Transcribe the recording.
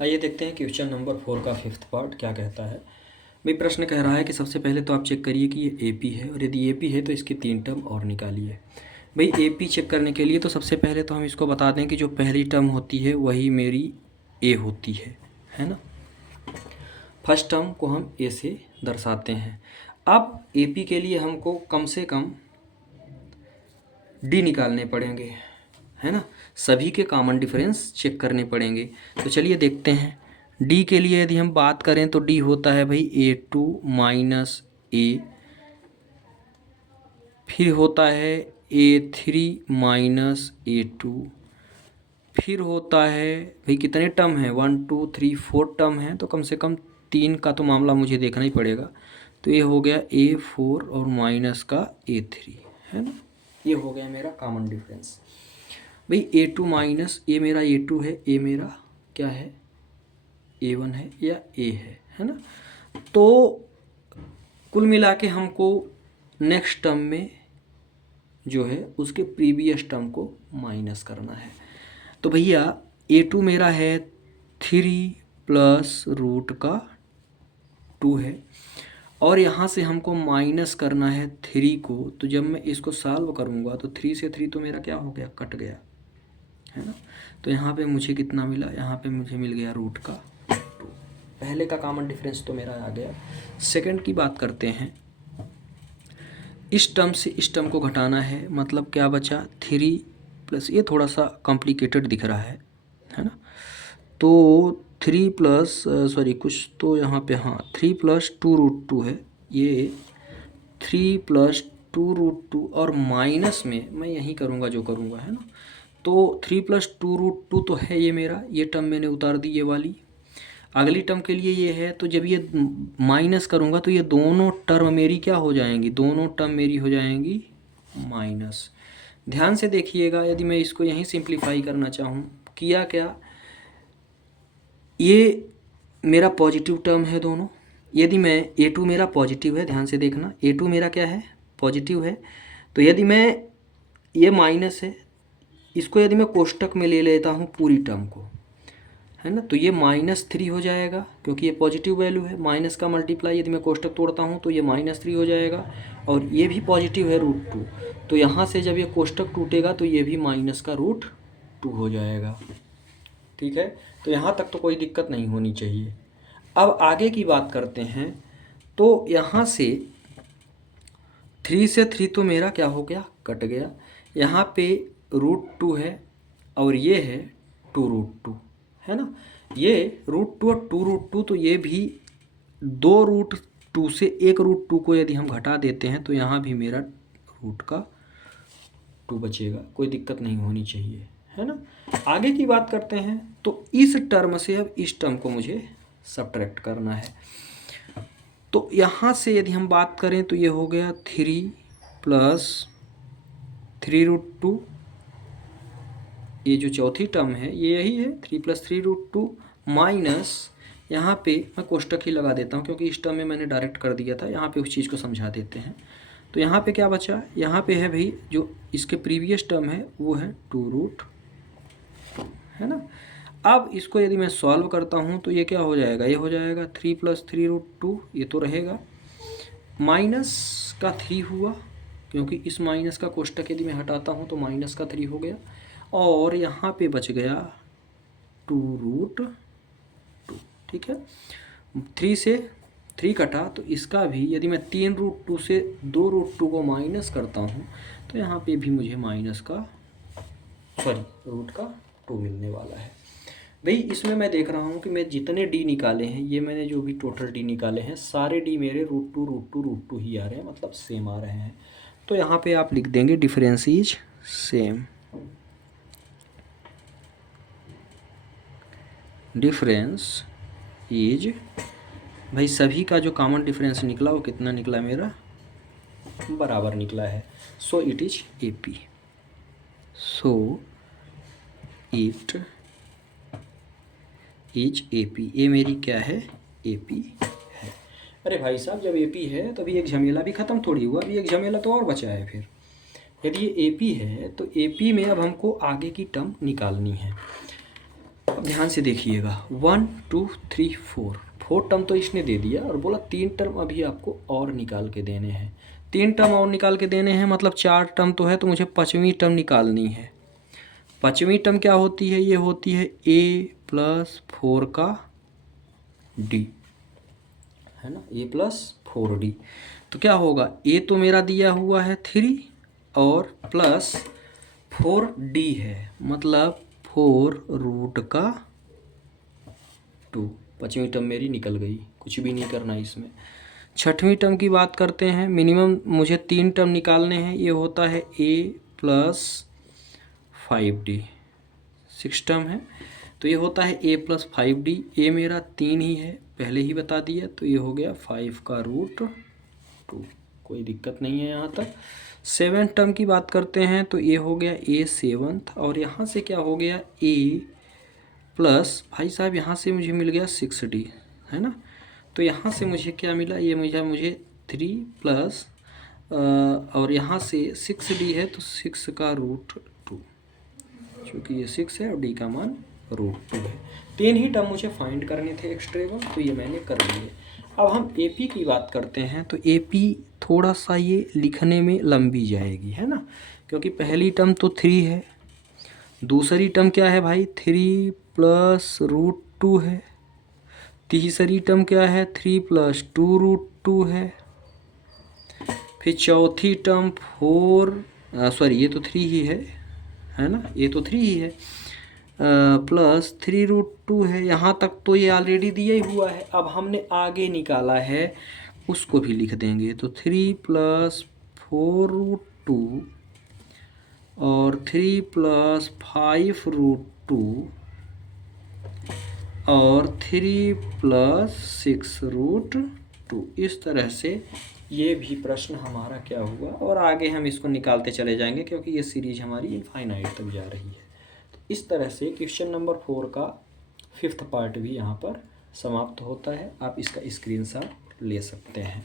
आइए देखते हैं क्वेश्चन नंबर 4 का 5th पार्ट क्या कहता है। भाई प्रश्न कह रहा है कि सबसे पहले तो आप चेक करिए कि ये एपी है, और यदि एपी है तो इसके 3 टर्म और निकालिए। भाई एपी चेक करने के लिए तो सबसे पहले तो हम इसको बता दें कि जो पहली टर्म होती है वही मेरी ए होती है ना। फर्स्ट टर्म को हम ए से दर्शाते हैं। अब एपी के लिए हमको कम से कम डी निकालने पड़ेंगे, है ना। सभी के कॉमन डिफरेंस चेक करने पड़ेंगे। तो चलिए देखते हैं। डी के लिए यदि हम बात करें तो डी होता है भाई A2 माइनस ए, फिर होता है A3 माइनस A2, फिर होता है भाई कितने टर्म हैं 1 2 3 4 टर्म हैं, तो कम से कम 3 का तो मामला मुझे देखना ही पड़ेगा। तो ये हो गया A4 और माइनस का A3, है ना। ये हो गया मेरा कॉमन डिफरेंस। भाई A2 माइनस ए मेरा A2 है, ए मेरा क्या है A1 है या ए है ना। तो कुल मिला के हमको नेक्स्ट टर्म में जो है उसके प्रीवियस टर्म को माइनस करना है। तो भैया A2 मेरा है 3 प्लस रूट का 2 है, और यहाँ से हमको माइनस करना है 3 को। तो जब मैं इसको सॉल्व करूँगा तो 3 से 3 तो मेरा क्या हो गया, कट गया, है ना। तो यहाँ पे मुझे कितना मिला, यहाँ पे मुझे मिल गया रूट का 2। पहले का कॉमन डिफरेंस तो मेरा आ गया। सेकंड की बात करते हैं। इस टर्म से इस टर्म को घटाना है, मतलब क्या बचा 3 प्लस, ये थोड़ा सा कॉम्प्लिकेटेड दिख रहा है ना। तो 3 प्लस सॉरी कुछ तो यहाँ पे हाँ 3 प्लस 2 रूट 2 है, ये 3 प्लस 2 रूट 2, और माइनस में मैं यही करूँगा जो करूँगा, है ना। तो 3 प्लस 2 रूट 2 तो है ये मेरा, ये टर्म मैंने उतार दी ये वाली। अगली टर्म के लिए ये है, तो जब ये माइनस करूँगा तो ये दोनों टर्म मेरी क्या हो जाएंगी, दोनों टर्म मेरी हो जाएंगी माइनस। ध्यान से देखिएगा, यदि मैं इसको यहीं सिंप्लीफाई करना चाहूँ, किया क्या, ये मेरा पॉजिटिव टर्म है दोनों। यदि मैं A2 मेरा पॉजिटिव है, ध्यान से देखना A2 मेरा क्या है, पॉजिटिव है। तो यदि मैं ये माइनस है, इसको यदि मैं कोष्टक में ले लेता हूँ पूरी टर्म को, है ना, तो ये -3 हो जाएगा, क्योंकि ये पॉजिटिव वैल्यू है। माइनस का मल्टीप्लाई यदि मैं कोष्टक तोड़ता हूँ तो ये -3 हो जाएगा, और ये भी पॉजिटिव है √2। तो यहाँ से जब ये कोष्टक टूटेगा तो ये भी माइनस का √2 हो जाएगा। ठीक है, तो यहाँ तक तो कोई दिक्कत नहीं होनी चाहिए। अब आगे की बात करते हैं। तो यहाँ से 3 से 3 तो मेरा क्या हो गया, कट गया। यहाँ पे √2 है और ये है 2√2, है ना। ये √2 और 2√2, तो ये भी 2√2 से 1√2 को यदि हम घटा देते हैं तो यहाँ भी मेरा रूट का 2 बचेगा, कोई दिक्कत नहीं होनी चाहिए, है ना। आगे की बात करते हैं। तो इस टर्म से अब इस टर्म को मुझे सब्ट्रैक्ट करना है। तो यहाँ से यदि हम बात करें तो ये हो गया 3 प्लस 3√2, ये जो चौथी टर्म है ये यही है 3 प्लस 3√2, माइनस यहाँ पे मैं कोष्टक ही लगा देता हूँ क्योंकि इस टर्म में मैंने डायरेक्ट कर दिया था, यहाँ पे उस चीज़ को समझा देते हैं। तो यहाँ पे क्या बचा, यहाँ पे है भाई जो इसके प्रीवियस टर्म है वो है 2√2, है ना। अब इसको यदि मैं सॉल्व करता हूँ तो ये क्या हो जाएगा, ये हो जाएगा 3 प्लस 3√2, ये तो रहेगा, माइनस का 3 हुआ, क्योंकि इस माइनस का कोष्टक यदि मैं हटाता हूँ तो माइनस का 3 हो गया, और यहाँ पे बच गया 2√2। ठीक है, 3 से 3 कटा, तो इसका भी यदि मैं 3√2 से 2√2 को माइनस करता हूँ तो यहाँ पे भी मुझे माइनस का रूट का 2 मिलने वाला है। भाई इसमें मैं देख रहा हूँ कि मैं जितने डी निकाले हैं, ये मैंने जो भी टोटल डी निकाले हैं सारे डी मेरे √2 ही आ रहे हैं, मतलब सेम आ रहे हैं। तो यहाँ पे आप लिख देंगे difference is same, difference is, भाई सभी का जो कॉमन डिफरेंस निकला वो कितना निकला, मेरा बराबर निकला है। So it is AP, so it is AP, ये मेरी क्या है, AP है। अरे भाई साहब जब AP है तो अभी एक झमेला भी ख़त्म थोड़ी हुआ, अभी एक झमेला तो और बचा है। फिर यदि ये AP है तो AP में अब हमको आगे की टर्म निकालनी है। अब ध्यान से देखिएगा 1 2 3 4 टर्म तो इसने दे दिया और बोला 3 टर्म अभी आपको और निकाल के देने हैं। 3 टर्म और निकाल के देने हैं मतलब 4 टर्म तो है, तो मुझे 5वीं टर्म निकालनी है। 5वीं टर्म क्या होती है? ये होती है a+4 का d, है ना, a+4d। तो क्या होगा, a तो मेरा दिया हुआ है 3 और प्लस 4d है, मतलब 4√2। 5वीं टर्म मेरी निकल गई, कुछ भी नहीं करना इसमें। 6वीं टर्म की बात करते हैं। मिनिमम मुझे 3 टर्म निकालने हैं। ये होता है a+5d, 6 टर्म है तो ये होता है a+5d। a मेरा 3 ही है, पहले ही बता दिया, तो ये हो गया 5√2। कोई दिक्कत नहीं है यहाँ तक। 7 टर्म की बात करते हैं तो ये हो गया a7 और यहाँ से क्या हो गया a प्लस, भाई साहब यहाँ से मुझे मिल गया 6d, है ना। तो यहाँ से मुझे क्या मिला, ये मुझे 3 प्लस और यहाँ से 6d है तो 6 का √2, क्योंकि ये 6 है और d का मान √2 है। 3 ही टर्म मुझे फाइंड करने थे एक्सट्रेबल, तो ये मैंने कर लिए। अब हम AP की बात करते हैं तो AP थोड़ा सा ये लिखने में लंबी जाएगी, है ना, क्योंकि पहली टर्म तो 3 है, दूसरी टर्म क्या है भाई 3 + √2 है, तीसरी टर्म क्या है 3 + 2√2 है, फिर चौथी टर्म 4 सॉरी ये तो 3 ही है ना, ये तो 3 ही है, प्लस 3√2 है। यहाँ तक तो ये ऑलरेडी दिया ही हुआ है। अब हमने आगे निकाला है उसको भी लिख देंगे, तो 3 + 4√2 और 3 + 5√2 और 3 + 6√2। इस तरह से ये भी प्रश्न हमारा क्या हुआ, और आगे हम इसको निकालते चले जाएंगे क्योंकि ये सीरीज हमारी इनफाइनाइट तक जा रही है। तो इस तरह से क्वेश्चन नंबर 4 का 5th पार्ट भी यहाँ पर समाप्त होता है। आप इसका स्क्रीनशॉट ले सकते हैं।